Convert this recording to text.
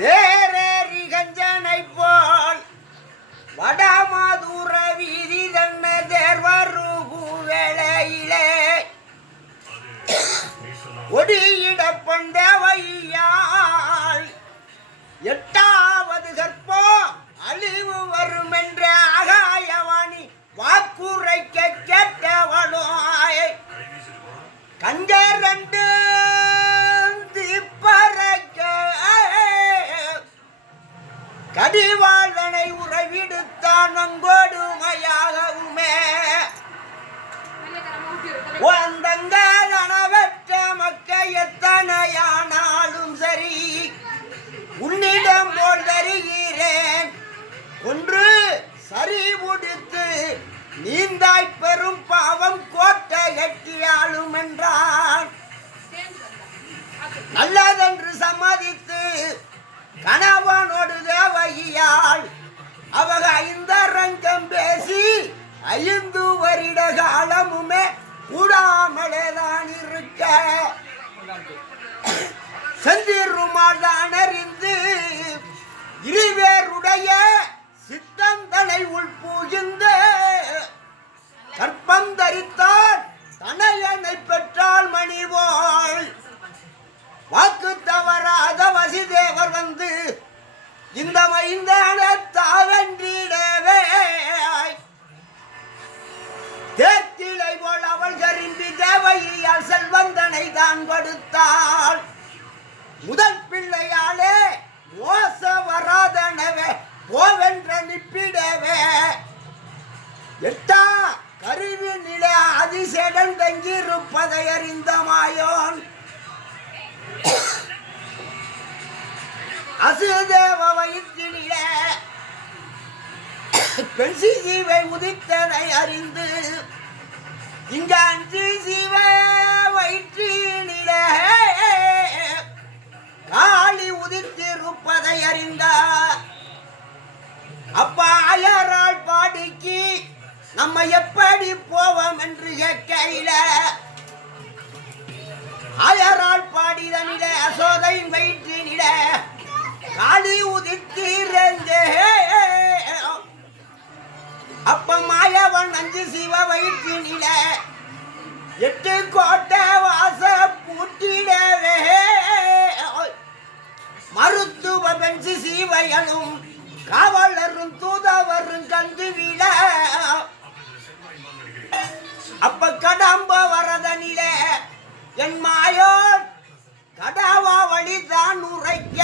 தேரேறி கஞ்சனை போல் வடமாதுர வீதி தன்ன தேர்வருகு வேளையிலே ஒடியிட பண்டவையால் எட்டாவது கற்போ அழிவு வரும் என்ற ஆகாயவாணி வாக்குரைக்க கேட்டவனோ கண்டரண்டு திப்பறக்க கடிவாளனை உறவிடுத்தான் நங்கோடுமையாகவுமே வந்தங்கள் அணவற்ற மக்க எத்தனையானாலும் சரி உன்னிடம் போல் தருகிறேன் ஒன்று சரி முடித்து நீந்தாய் பெரும் பாவம் கோட்டை கட்டியாலும் என்றான். நல்லதென்று சம்மதித்து கணவனோடு தேவகியால் அவக 5 ரங்கம் பேசி 5 வருட காலமுமே கூடாமலேதான் இருக்க செந்திருமாள் தான் அறிந்து இருவேருடைய சித்தந்தனை உள்புகிந்து கற்பம் தரித்தான் தனையனை பெற்றால் மணிவோள் வாக்கு தவறாத வசிதேவர் வந்து இந்த மைந்தன தாவன்றிடவே தேத்திலை போல் அவள் கரும்பி தேவையால் செல்வந்தனை தான் கொடுத்தாள். முதல் பிள்ளையாலே மோச வராதனவே போவென்ற நிப்பிடவே எட்டா கருவி நில அதிசேடன் தங்கியிருப்பதை அறிந்த மாயோன் அசுதேவ வயிற்றினில பெண்சி ஜீவை உதித்தனை அறிந்து இங்க 5 ஜீவ வயிற்றினில காளி உதித்திருப்பதை அறிந்தார். அப்பா அயரால் பாடிக்கு நம்ம எப்படி போவோம் என்று கேட்கையில அயரால் பாடிதனில அசோதை வயிற்றினில காளி உதித்தீரங்கே அப்ப மாயவன் 5 சிவ வயிற்றினில 8 கோட்டை வாச பூட்டிடவே மருத்துவ பெண்சி சீவையனும் காவலரும் தூதவரும் கண்டு விட அப்ப கடம்ப வரதனிலே என் மாயோன் கடாவா வழிதான் உரைக்க